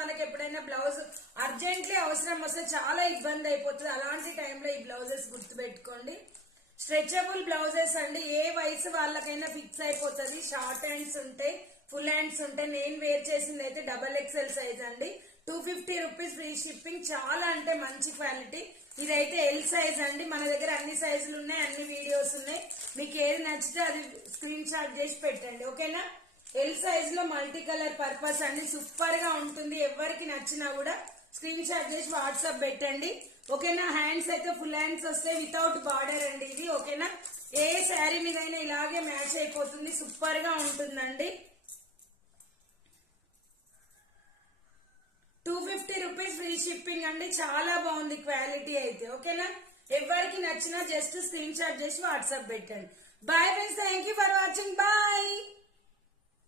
మనకి ఎప్పుడైనా blouse urgently అవసరం వస్తే చాలా ఇబ్బంది అయిపోతుంది. అలాంటి టైంలో ఈ బ్లౌజెస్ గుర్తు పెట్టుకోండి. స్ట్రెచబుల్ బ్లౌజెస్ అండి, ఏ వయసు వాళ్ళకైనా ఫిక్స్ అయిపోతుంది. షార్ట్ హ్యాండ్స్ ఉంటాయి, ఫుల్ హ్యాండ్స్ ఉంటాయి. నేను వేర్ చేసింది అయితే XXL సైజ్ అండి. 250 రూపీస్ ఫ్రీ షిప్పింగ్. చాలా అంటే మంచి క్వాలిటీ. ఇదైతే ఎల్ సైజ్ అండి. మన దగ్గర అన్ని సైజులు ఉన్నాయి, అన్ని వీడియోస్ ఉన్నాయి. మీకు ఏది నచ్చితే అది స్క్రీన్ షాట్ చేసి పెట్టండి, ఓకేనా. ఎల్ సైజ్ లో మల్టీ కలర్ పర్పస్ అండి, సూపర్ గా ఉంటుంది. ఎవరికి నచ్చినా కూడా స్క్రీన్ షాట్ చేసి వాట్సాప్ పెట్టండి, ఓకేనా. హ్యాండ్స్ అయితే ఫుల్ హ్యాండ్స్ వస్తాయి, వితౌట్ బార్డర్ అండి ఇది, ఓకేనా. ఏ శారీ మీదైనా ఇలాగే మ్యాచ్ అయిపోతుంది, సూపర్ గా ఉంటుందండి. 250 రూపీస్ ఫ్రీ షిప్పింగ్ అండి. చాలా బాగుంది క్వాలిటీ అయితే, ఓకేనా. ఎవరికి నచ్చినా జస్ట్ స్క్రీన్ షాట్ చేసి వాట్సాప్ పెట్టండి. Bye friends, thank you for watching. Bye.